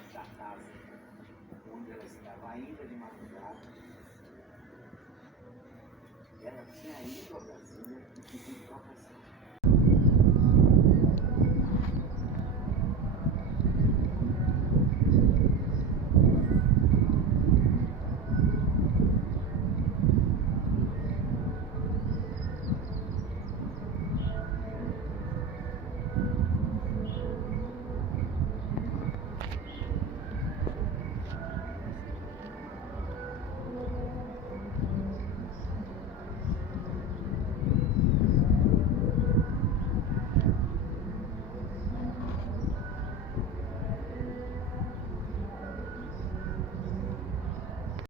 parte da casa onde ela estava ainda de madrugada. Ela tinha ido a Brasília e pedido trocação.